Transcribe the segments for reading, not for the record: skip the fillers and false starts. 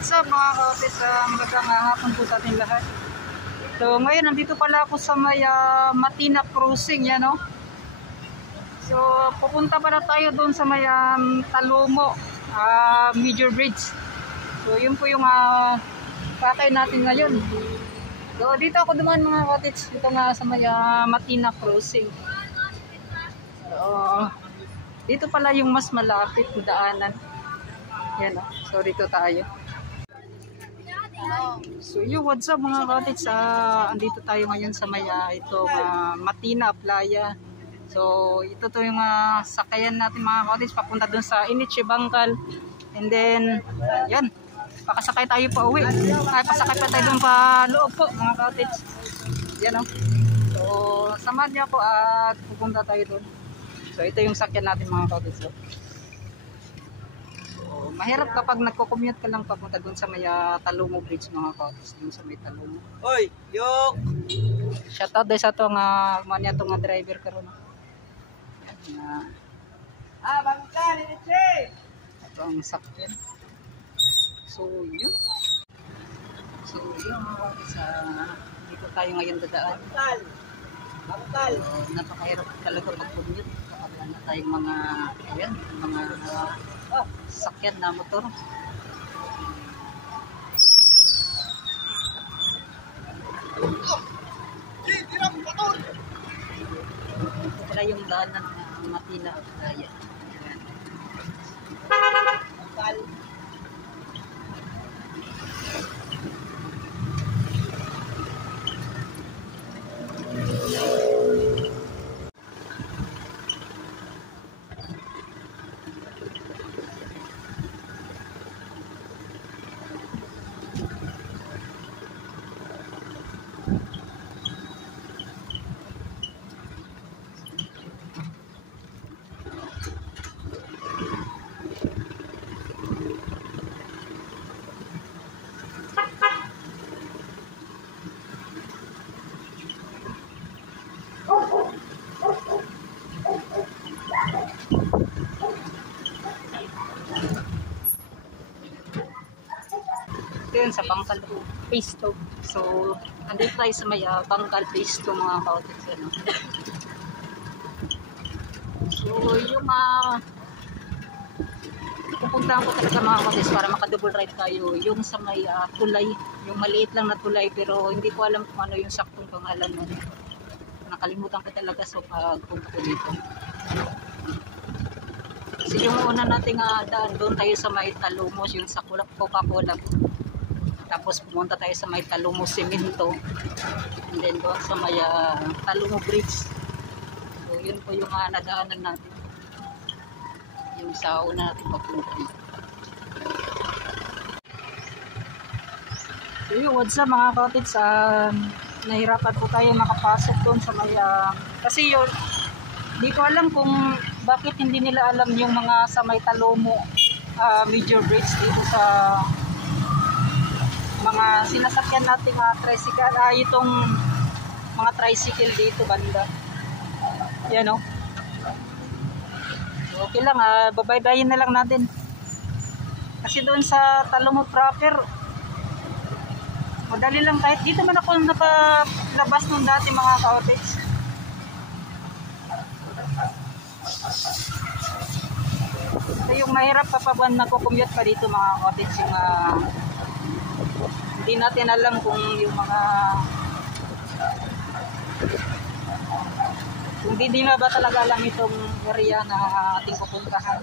What's up mga ka-office? Magandang hapon po sa ating lahat. So ngayon nandito pala ako sa may Matina Crossing, yan o. So pupunta pala tayo doon sa may Talomo Major Bridge. So yun po yung pakay natin ngayon. So dito ako dumaan mga ka-office, dito nga sa may Matina Crossing. So dito pala yung mas malapit na daanan. Yan o. So dito tayo. So yo, what's up mga ka-office? Andito tayo ngayon sa may Matina Playa. So ito to yung sakayan natin mga ka-office papunta dun sa Iniche Bangkal. And then yan, pakasakay tayo pa uwi. Ay, pasakay pa tayo dun pa loob po mga ka-office. Yan o. So samahan niyo ako at pupunta tayo dun. So ito yung sakyan natin mga ka-office. Mahirap kapag nagko-commute ka lang papunta doon sa may Talomo Bridge mga ka-office, doon sa may Talomo. Oy, yok. Shout out dahil sa to nga manya to nga driver karon. Bangkal ini cek. Ito ang sakyan. So yun. So yun mga ka-office, dito tayo ngayon dadaan. Bangkal. So, napakahirap talaga mag-commute kapag wala tayong mga ayan, mga sakyan na motor. Ito pala yung daanan ng Matina Playa. Bangkal. Yun sa Bangkal Phase 2. So andito tayo sa may Bangkal Phase 2 mga ka-office, ano. So yung pupuntahan ko talaga mga ka-office para maka-double ride tayo yung sa may tulay, yung maliit lang na tulay pero hindi ko alam kung ano yung saktong pangalan nun. Nakalimutan ko talaga so pagpunta ko dito. Kasi yung una nating daan doon tayo sa may Talomo, yung sa Coca-Cola. Tapos pumunta tayo sa may Talomo Cemento. And then doon sa may Talomo Bridge. So yun po yung nadaanan natin. Yung sa una natin papunta. So yun, what's up mga ka-office? Nahirapan po tayo makapasok doon sa may kasi yun, hindi ko alam kung bakit hindi nila alam yung mga sa may Talomo Major Bridge dito sa mga sinasakyan natin tricycle, itong mga tricycle dito banda. Yan o. So, okay lang, babaybayin na lang natin. Kasi doon sa Talomo proper, madali lang kahit dito man ako napalabas nung dati mga ka-office. So yung mahirap kapag nagko-commute pa dito mga ka-office, yung hindi natin alam kung yung mga kung hindi na ba talaga alam itong area na ating pupuntahan.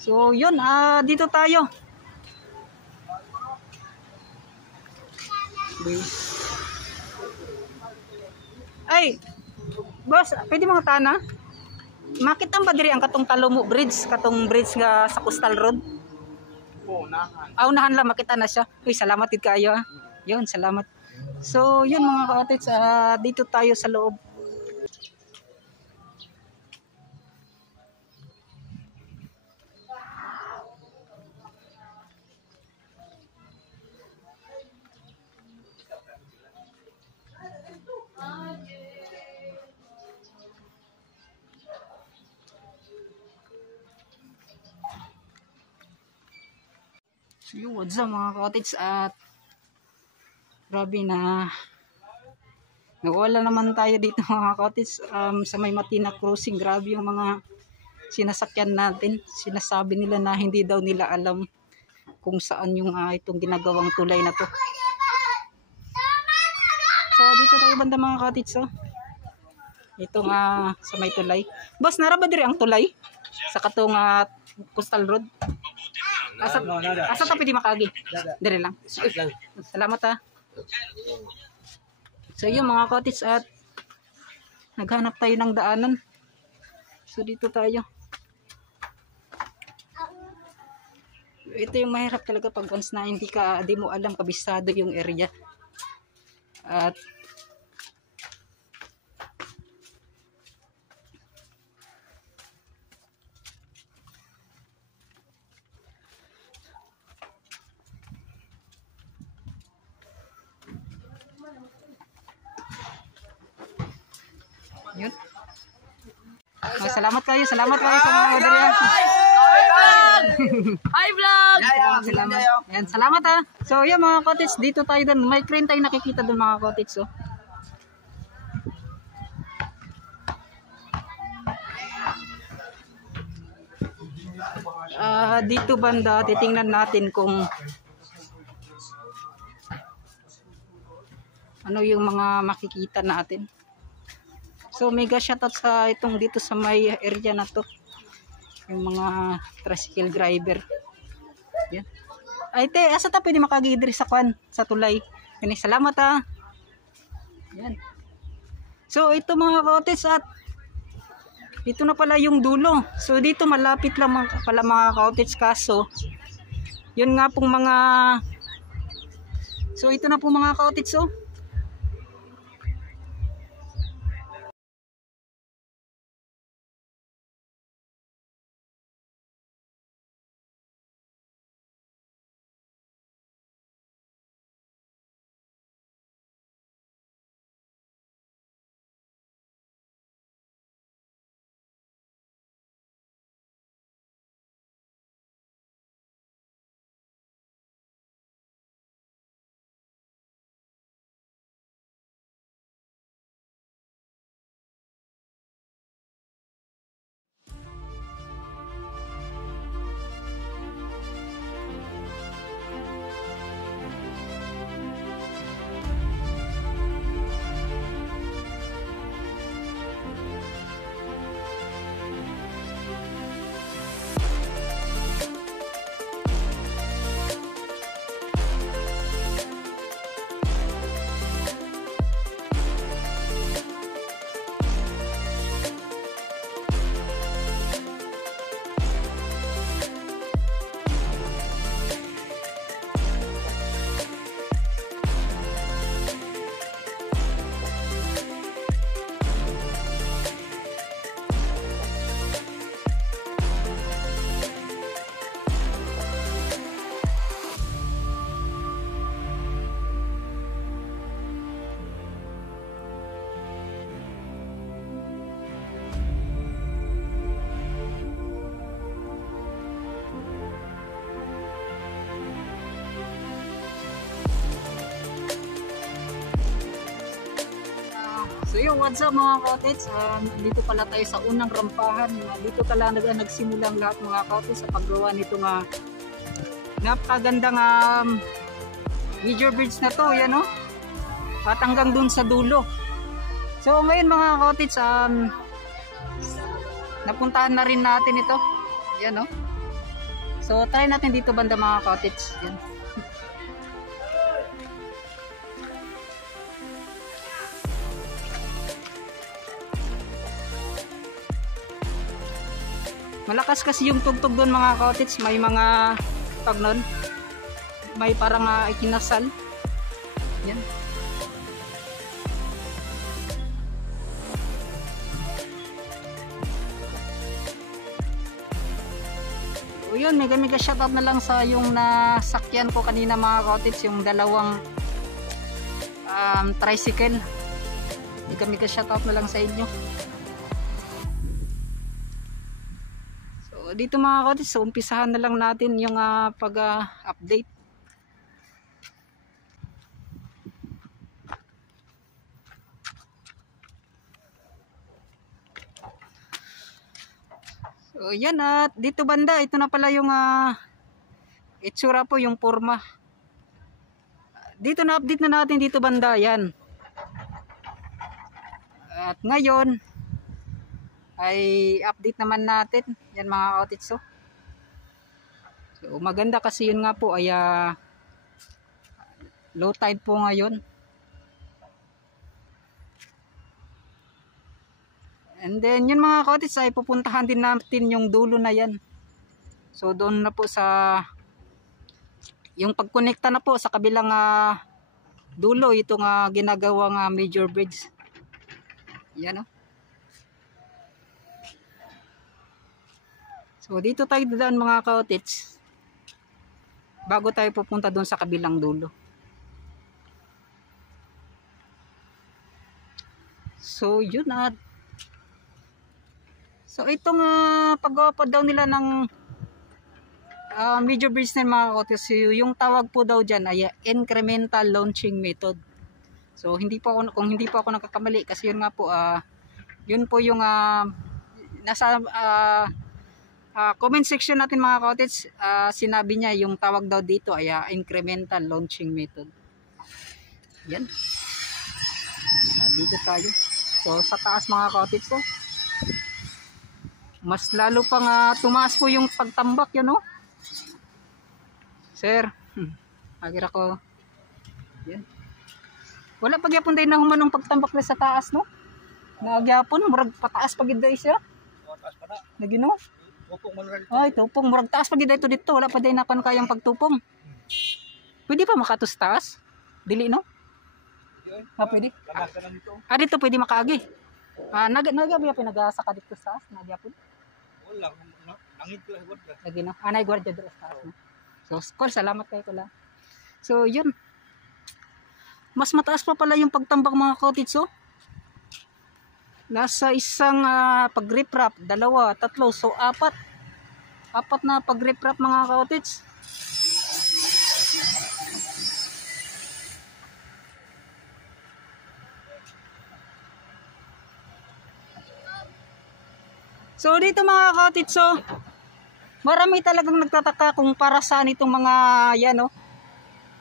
So yun, dito tayo. Ay, boss, pwede mga tana? Makita ba diri ang katong Talomo Bridge, katong bridge nga sa Coastal Road? Unahan lang makita na siya. Uy, salamat gid kayo. Yun, salamat. So, yun mga ka-office, dito tayo sa loob. So yung what's up mga cottage, at grabe na nawala naman tayo dito mga cottage sa may Matina Crossing. Grabe yung mga sinasakyan natin. Sinasabi nila na hindi daw nila alam kung saan yung itong ginagawang tulay na to. So dito tayo banda mga cottage. So ito nga sa may tulay. Boss, nara ba diri ang tulay? Sa katong Coastal Road? Asa ta pwede makagi? Diri lang. Salamat ha. So yun mga cottage, at naghanap tayo ng daanan. So dito tayo. Ito yung mahirap talaga pag once na hindi mo alam, kabisado yung area. At yun. Salamat kayo sa mga order yan. Hi vlog! Salamat. Yan, salamat ha. So yan mga cottage, dito tayo doon. May crane tayo nakikita doon mga cottage. So dito banda, titingnan natin kung ano yung mga makikita natin. So mega shoutout sa itong dito sa may area na to. Yung mga tricycle driver. Yan. Ay te, asa ta pwede makagidri sa kwan, sa tulay. Yan, salamat ha. Yan. So ito mga cottage, at ito na pala yung dulo. So dito malapit lang pala mga cottage, kaso yun nga pong mga, so ito na po mga cottage. So So yung what's up mga cottage, dito pala tayo sa unang rampahan. Dito talaga nagsimula ang lahat mga cottage sa paggawa nito nga napakagandang major bridge na to, yan o, at hanggang dun sa dulo. So ngayon mga cottage, napuntahan na rin natin ito, yan o. So try natin dito banda mga cottage, yan. Malakas kasi yung tugtog doon mga cottage, may mga tag nun, may parang ikinasal. Yan. O yun, mega shoutout na lang sa yung nasakyan ko kanina mga cottage, yung dalawang tricycle. Mega shoutout na lang sa inyo. dito mga kaotis, so umpisahan na lang natin yung pag-update. So yan, at dito banda, ito na pala yung itsura po, yung forma. Dito na update na natin dito banda, yan. At ngayon ay update naman natin yan mga kaotis. So maganda kasi yun nga po ay low tide po ngayon. And then yun mga kaotis, ay pupuntahan din natin yung dulo na yan. So doon na po sa yung pagkonekta na po sa kabilang dulo itong ginagawang major bridge. Yan o. So dito tayo dadaan mga kaotis bago tayo pupunta doon sa kabilang dulo. So yun at so itong paggawa po daw nila ng major bridge na mga kaotis, yung tawag po daw dyan ay incremental launching method. So hindi po ako, kung hindi po ako nakakamali, kasi yun nga po yun po yung nasa comment section natin mga kaotis, sinabi niya yung tawag daw dito ay incremental launching method. Yan. Dito tayo. So sa taas mga kaotis, mas lalo pang tumaas po yung pagtambak yun, no? Sir, agira ko. Yan. Wala pagyapon day na humanong pagtambak na sa taas, no? Nagyapon, murag pataas pagid day siya. Taas pa na. Nagino? Tupong man rin. Ay, tupong, murag taas pagid day to dito. Wala pa day na kan kayang pagtupong. Pwede pa makatus taas? Dili, no? Pwede. Labas ka na dito. Dito pwede makaagi. Nagyabi pinag-asa ka dito sa taas, nagyapon. Wala, nangit ko lang. Nagino. Anay gwardiya dito sa taas, no? So, call, salamat kayo ko lang. So, yun. Mas mataas pa pala yung pagtambak mga kaotis, oh. Nasa isang pag-riprap, 2, 3, so 4. 4 na pag-riprap mga kaotis. So, dito mga kaotis, oh. Marami talagang nagtataka kung para saan itong mga yan, oh.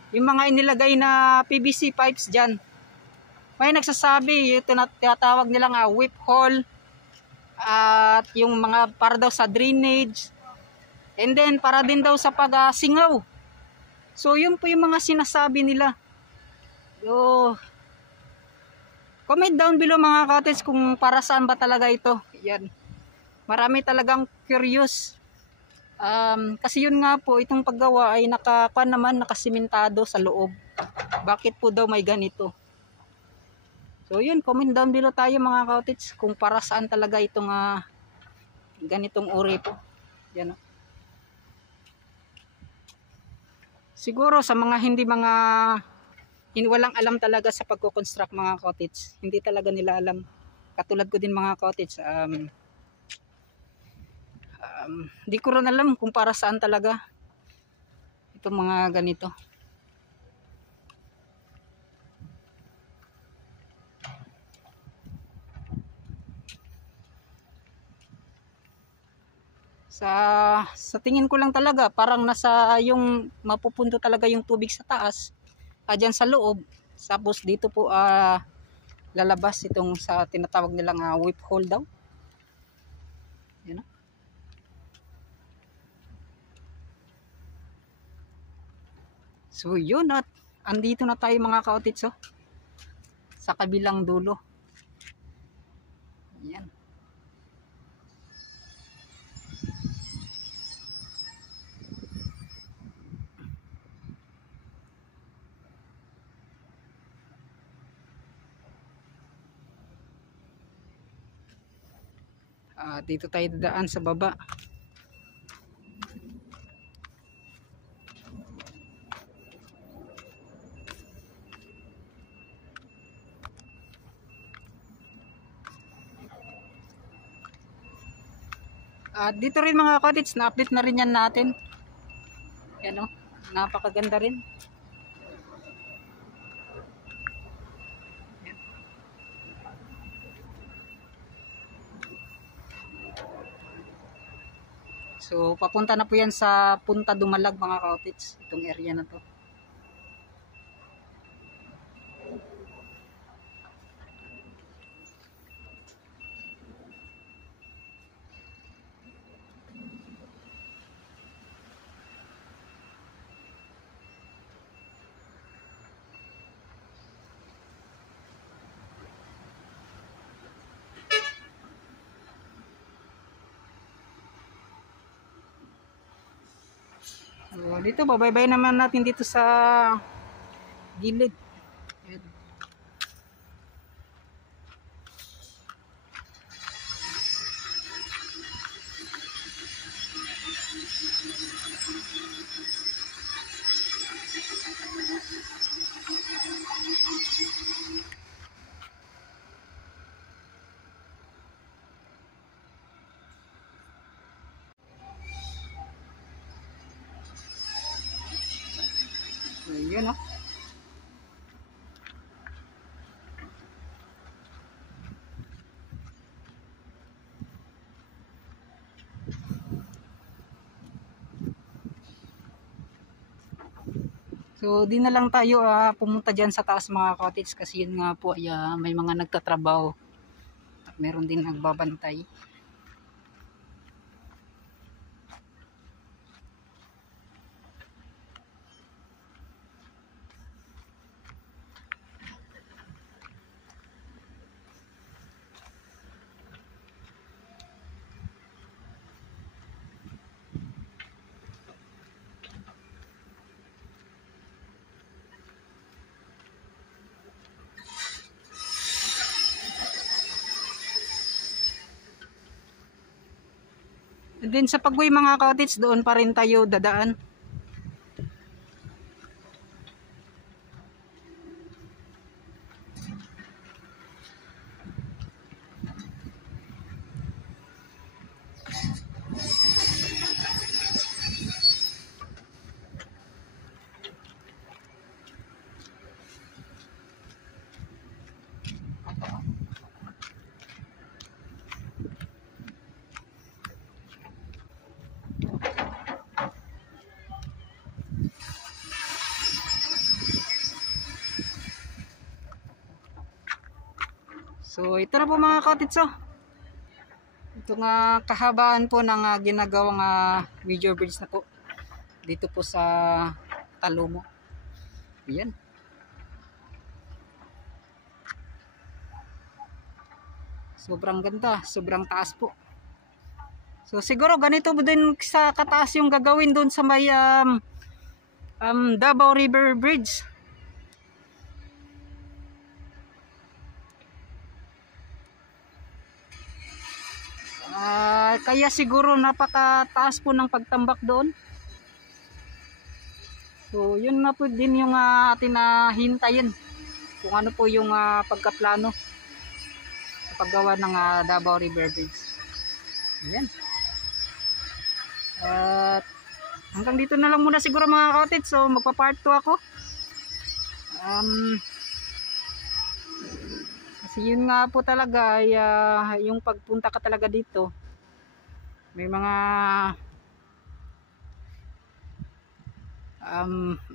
Yung mga inilagay na PVC pipes dyan. May nagsasabi, ito na tinatawag nilang whip hole. At yung mga para daw sa drainage. And then para din daw sa pag-singaw. So yun po yung mga sinasabi nila. So, comment down below mga kaotis kung para saan ba talaga ito. Yan. Marami talagang curious. Kasi yun nga po, itong paggawa ay nakasimentado sa loob. Bakit po daw may ganito? So yun, comment down below tayo mga kaotis kung para saan talaga itong ganitong uri po. Yan. Siguro sa mga walang alam talaga sa pagko-construct mga kaotis, hindi talaga nila alam. Katulad ko din mga kaotis, di ko rin alam kung para saan talaga itong mga ganito. Sa tingin ko lang talaga parang nasa yung mapupunto talaga yung tubig sa taas, dyan sa loob, tapos dito po lalabas itong sa tinatawag nilang whip hole daw. Yan. So yun, at andito na tayo mga kaotis, oh, sa kabilang dulo. Yan. Dito tayo dadaan sa baba. At dito rin mga cottage, na-update na rin yan natin. Yan o, napakaganda rin. Yan. So papunta na po yan sa Punta Dumalag mga cottage, itong area na to. So, dito babaybay naman natin dito sa gilid. Ayan. So, yun o. So, di na lang tayo pumunta dyan sa taas mga cottage kasi yun nga po ay may mga nagtatrabaho at meron din nagbabantay. And then sa Pagway mga cottage, doon pa rin tayo dadaan. So ito na po mga cottage oh. Ito nga kahabaan po ng ginagawang major bridge na po dito po sa Talomo. Ayan. Sobrang ganda, sobrang taas po. So siguro ganito din sa kataas yung gagawin doon sa may Davao River Bridge. Kaya siguro napakataas po ng pagtambak doon. So yun na po din yung atin hintayin kung ano po yung pagkaplano sa paggawa ng Davao River Bridge. Ayan. At hanggang dito na lang muna siguro mga cottage. So magpa-part 2 ako. Kasi yun nga po talaga ay yung pagpunta ka talaga dito may mga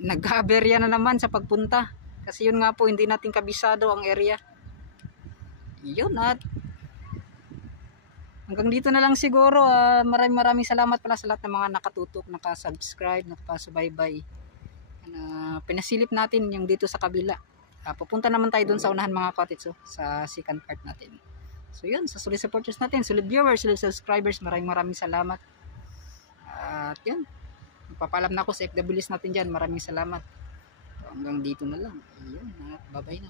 nag-aberya na naman sa pagpunta kasi yun nga po hindi natin kabisado ang area. Yun at hanggang dito na lang siguro. Maraming salamat pala sa lahat ng mga nakatutok, nakasubscribe, nakapasubaybay. Pinasilip natin yung dito sa kabila. Pupunta naman tayo dun sa unahan mga cottage sa second part natin. So yun, sa solid supporters natin, solid viewers, solid subscribers, maraming salamat. At yun, magpapaalam na ako sa FWs natin dyan. Maraming salamat. So, hanggang dito na lang. Ayun, bye bye na.